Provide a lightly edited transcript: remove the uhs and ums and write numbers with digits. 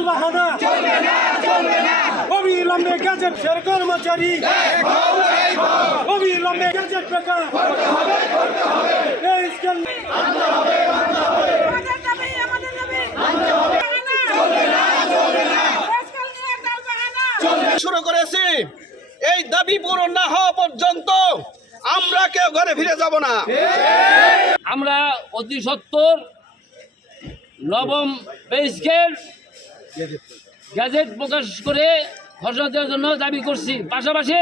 টালবাহানা অবিলম্বে গ্যাজেটের কর্মচারী অবিলম্বে গ্যাজেট বেকার এই স্কেল শুরু করেছি। এই দাবি পূরণ না হওয়া পর্যন্ত আমরা কেউ ঘরে ফিরে যাব না। আমরা অতি সত্বর নবম পে স্কেল গ্যাজেট প্রকাশ করে ঘোষণা দেওয়ার জন্য দাবি করছি। পাশাপাশি